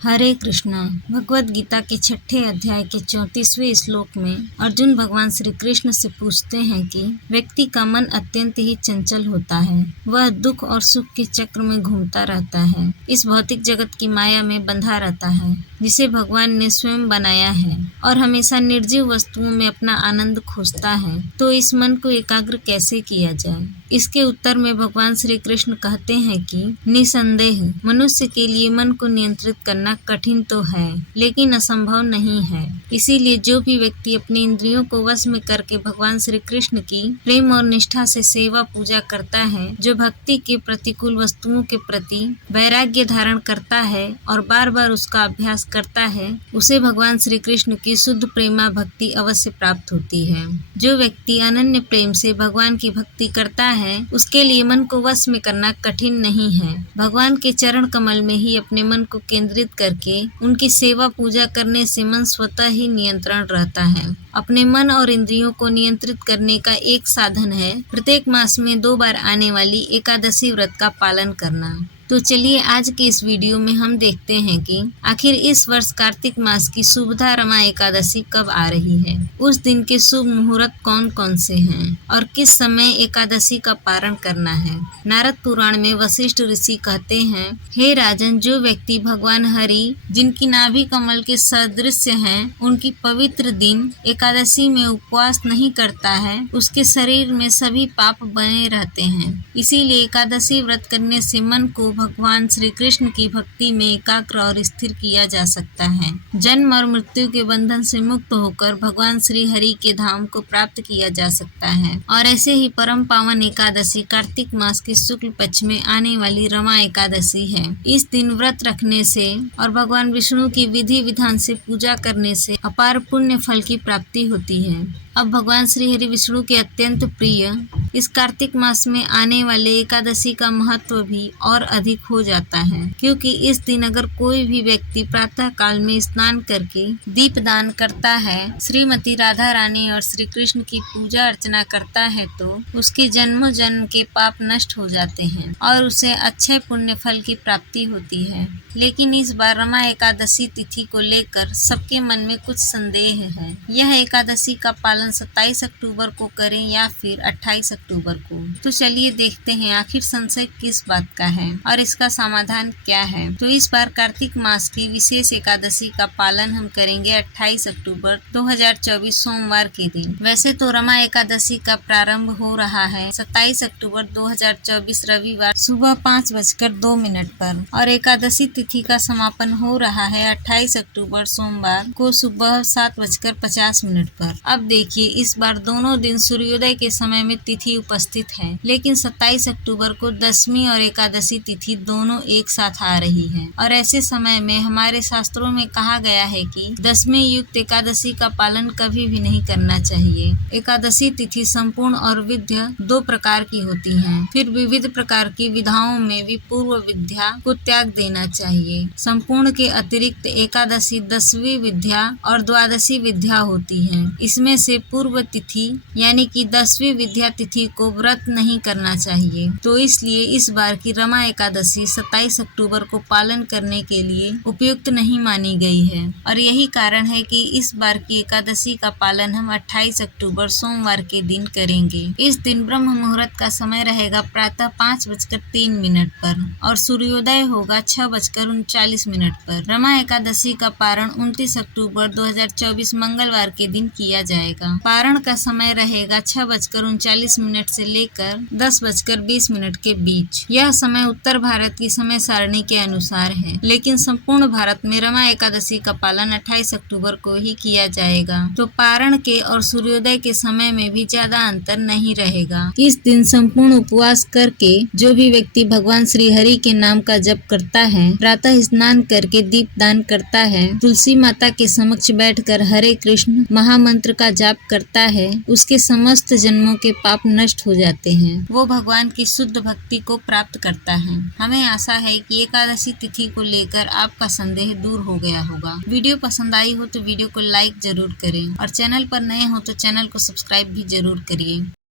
हरे कृष्णा। भगवद गीता के 6ठे अध्याय के 34वें श्लोक में अर्जुन भगवान श्री कृष्ण से पूछते हैं कि व्यक्ति का मन अत्यंत ही चंचल होता है। वह दुख और सुख के चक्र में घूमता रहता है, इस भौतिक जगत की माया में बंधा रहता है जिसे भगवान ने स्वयं बनाया है और हमेशा निर्जीव वस्तुओं में अपना आनंद खोजता है। तो इस मन को एकाग्र कैसे किया जाए? इसके उत्तर में भगवान श्री कृष्ण कहते हैं कि निसंदेह मनुष्य के लिए मन को नियंत्रित करना कठिन तो है, लेकिन असंभव नहीं है। इसीलिए जो भी व्यक्ति अपनी इंद्रियों को वश में करके भगवान श्री कृष्ण की प्रेम और निष्ठा से सेवा पूजा करता है, जो भक्ति के प्रतिकूल वस्तुओं के प्रति वैराग्य धारण करता है और बार बार उसका अभ्यास करता है, उसे भगवान श्री कृष्ण की शुद्ध प्रेमा भक्ति अवश्य प्राप्त होती है। जो व्यक्ति अनन्य प्रेम से भगवान की भक्ति करता है, उसके लिए मन को वश में करना कठिन नहीं है। भगवान के चरण कमल में ही अपने मन को केंद्रित करके उनकी सेवा पूजा करने से मन स्वतः ही नियंत्रण रहता है। अपने मन और इंद्रियों को नियंत्रित करने का एक साधन है प्रत्येक मास में 2 बार आने वाली एकादशी व्रत का पालन करना। तो चलिए आज के इस वीडियो में हम देखते हैं कि आखिर इस वर्ष कार्तिक मास की शुभदा रमा एकादशी कब आ रही है, उस दिन के शुभ मुहूर्त कौन कौन से हैं और किस समय एकादशी का पारण करना है। नारद पुराण में वशिष्ठ ऋषि कहते हैं, हे राजन, जो व्यक्ति भगवान हरि जिनकी नाभि कमल के सदृश हैं, उनकी पवित्र दिन एकादशी में उपवास नहीं करता है, उसके शरीर में सभी पाप बने रहते हैं। इसीलिए एकादशी व्रत करने से मन को भगवान श्री कृष्ण की भक्ति में एकाग्र और स्थिर किया जा सकता है। जन्म और मृत्यु के बंधन से मुक्त होकर भगवान श्री हरि के धाम को प्राप्त किया जा सकता है। और ऐसे ही परम पावन एकादशी कार्तिक मास के शुक्ल पक्ष में आने वाली रमा एकादशी है। इस दिन व्रत रखने से और भगवान विष्णु की विधि विधान से पूजा करने से अपार पुण्य फल की प्राप्ति होती है। अब भगवान श्री हरि विष्णु के अत्यंत प्रिय इस कार्तिक मास में आने वाले एकादशी का महत्व भी और अधिक हो जाता है, क्योंकि इस दिन अगर कोई भी व्यक्ति प्रातः काल में स्नान करके दीप दान करता है, श्रीमती राधा रानी और श्री कृष्ण की पूजा अर्चना करता है, तो उसके जन्म जन्म के पाप नष्ट हो जाते हैं और उसे अच्छे पुण्य फल की प्राप्ति होती है। लेकिन इस बार रमा एकादशी तिथि को लेकर सबके मन में कुछ संदेह है। यह एकादशी का पालन 27 अक्टूबर को करें या फिर 28 अक्टूबर को। तो चलिए देखते हैं आखिर संशय किस बात का है और इसका समाधान क्या है। तो इस बार कार्तिक मास की विशेष एकादशी का पालन हम करेंगे 28 अक्टूबर 2024 सोमवार के दिन। वैसे तो रमा एकादशी का प्रारंभ हो रहा है 27 अक्टूबर 2024 रविवार सुबह 5:02 पर और एकादशी तिथि का समापन हो रहा है 28 अक्टूबर सोमवार को सुबह 7:50 पर। अब देखिए, इस बार दोनों दिन सूर्योदय के समय में तिथि उपस्थित है, लेकिन 27 अक्टूबर को दशमी और एकादशी तिथि दोनों एक साथ आ रही है। और ऐसे समय में हमारे शास्त्रों में कहा गया है कि दशमी युक्त एकादशी का पालन कभी भी नहीं करना चाहिए। एकादशी तिथि संपूर्ण और विद्या 2 प्रकार की होती है। फिर विविध प्रकार की विधाओं में भी पूर्व विद्या को त्याग देना चाहिए। संपूर्ण के अतिरिक्त एकादशी 10वीं विद्या और द्वादशी विद्या होती है। इसमें से पूर्व तिथि यानी कि 10वीं विद्या तिथि को व्रत नहीं करना चाहिए। तो इसलिए इस बार की रमा एकादशी 27 अक्टूबर को पालन करने के लिए उपयुक्त नहीं मानी गई है और यही कारण है कि इस बार की एकादशी का पालन हम 28 अक्टूबर सोमवार के दिन करेंगे। इस दिन ब्रह्म मुहूर्त का समय रहेगा प्रातः 5:03 पर और सूर्योदय होगा 6:39 पर। रमा एकादशी का पारण 29 अक्टूबर 2024 मंगलवार के दिन किया जाएगा। पारण का समय रहेगा 6:39 से लेकर 10:20 के बीच। यह समय उत्तर भारत की समय सारणी के अनुसार है, लेकिन संपूर्ण भारत में रमा एकादशी का पालन 28 अक्टूबर को ही किया जाएगा। तो पारण के और सूर्योदय के समय में भी ज्यादा अंतर नहीं रहेगा। इस दिन संपूर्ण उपवास करके जो भी व्यक्ति भगवान श्री हरि के नाम का जप करता है, प्रातः स्नान करके दीप दान करता है, तुलसी माता के समक्ष बैठकर हरे कृष्ण महामंत्र का जाप करता है, उसके समस्त जन्मों के पाप नष्ट हो जाते हैं। वो भगवान की शुद्ध भक्ति को प्राप्त करता है। हमें आशा है कि एकादशी तिथि को लेकर आपका संदेह दूर हो गया होगा। वीडियो पसंद आई हो तो वीडियो को लाइक जरूर करें और चैनल पर नए हो तो चैनल को सब्सक्राइब भी जरूर करिए।